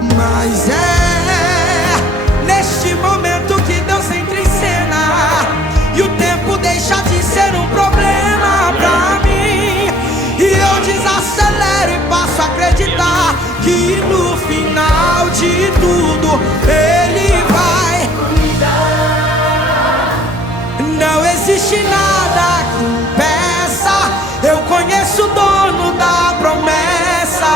Mas é neste momento que Deus entra em cena e o tempo deixa de ser um problema pra mim, e eu desacelero e passo a acreditar que no final de tudo Ele vai cuidar. Não existe nada que impeça, eu conheço o dono da promessa.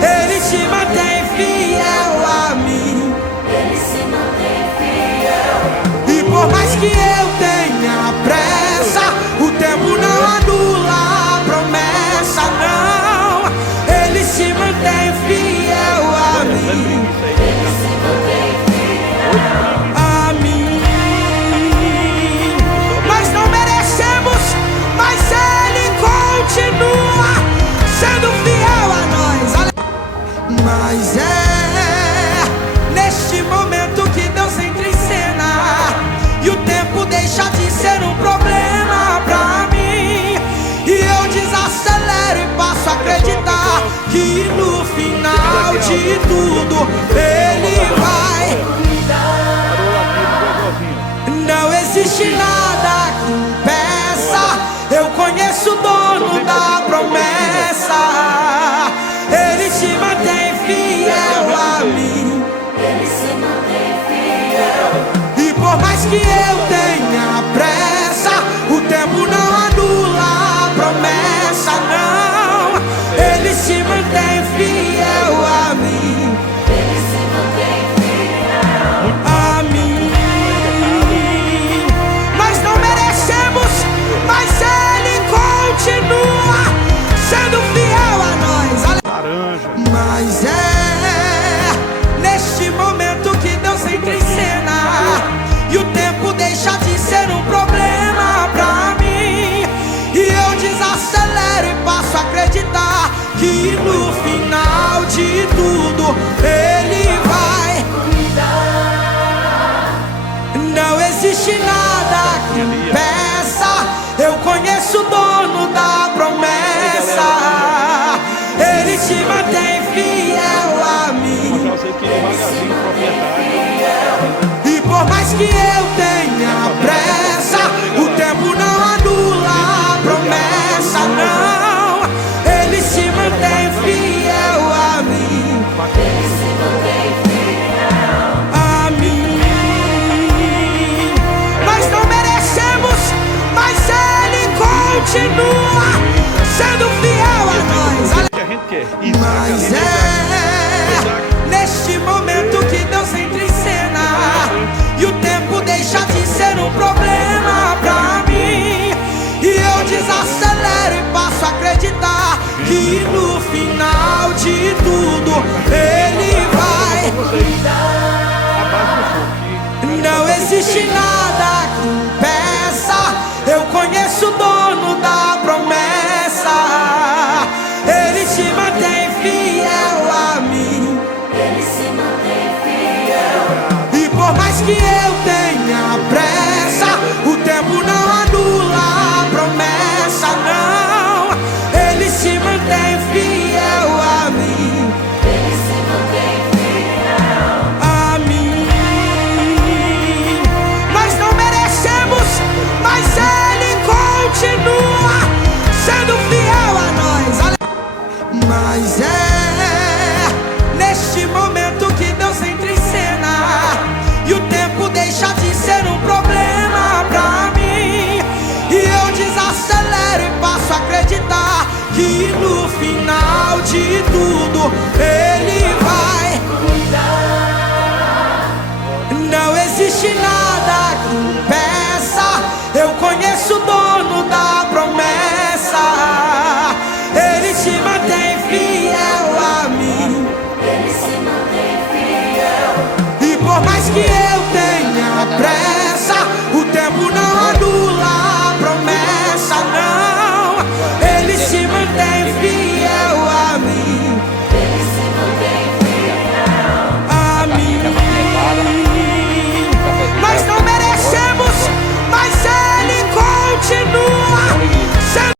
Ele se mantém fiel a mim, Ele se mantém fiel. e por mais que eu tenha pressa, o tempo não anula a promessa, não. Ele se mantém fiel a mim, Ele se mantém fiel. a mim. Nós não merecemos, mas Ele continua sendo fiel a nós. Mas é neste momento que Deus entra em cena e o tempo deixa de ser um problema pra mim, e eu desacelero e passo a acreditar que no final de tudo Ele vai cuidar. Não existe nada que impeça, eu conheço o dono da promessa. Ele se mantém fiel a mim, Ele se mantém fiel. e por mais que eu tenha pressa, o tempo não anula a promessa, não. Ele se mantém fiel a mim, Ele se mantém fiel. a mim. Nós não merecemos, mas Ele continua sendo fiel a nós. Mas é neste momento que Deus entra em cena e o tempo deixa de ser um problema pra mim, e eu desacelero e passo a acreditar que no final de tudo Ele vai cuidar. Não existe nada que impeça, eu conheço o dono da promessa. Ele se mantém fiel a mim, e por mais que eu tenha pressa, o tempo não anula a promessa, não. Ele se mantém fiel a mim, Ele se mantém fiel. a mim. Nós não merecemos, mas Ele continua sendo fiel a nós. Mas é neste momento que Deus entra em cena e o tempo deixa de ser um problema pra mim, e eu desacelero e passo a acreditar que no final de tudo Ele vai cuidar. Não existe nada que impeça, eu conheço o dono da promessa. Ele se mantém fiel a mim, Ele se mantém fiel. e por mais que eu tenha pressa, o tempo não anula a promessa, não. Ele se mantém fiel a mim, Ele se mantém fiel. a mim. Nós não merecemos, mas Ele continua sendo fiel a nós. Mas é neste momento que Deus entra em cena e o tempo deixa de ser um problema pra mim, e eu desacelero e passo a acreditar que no final de tudo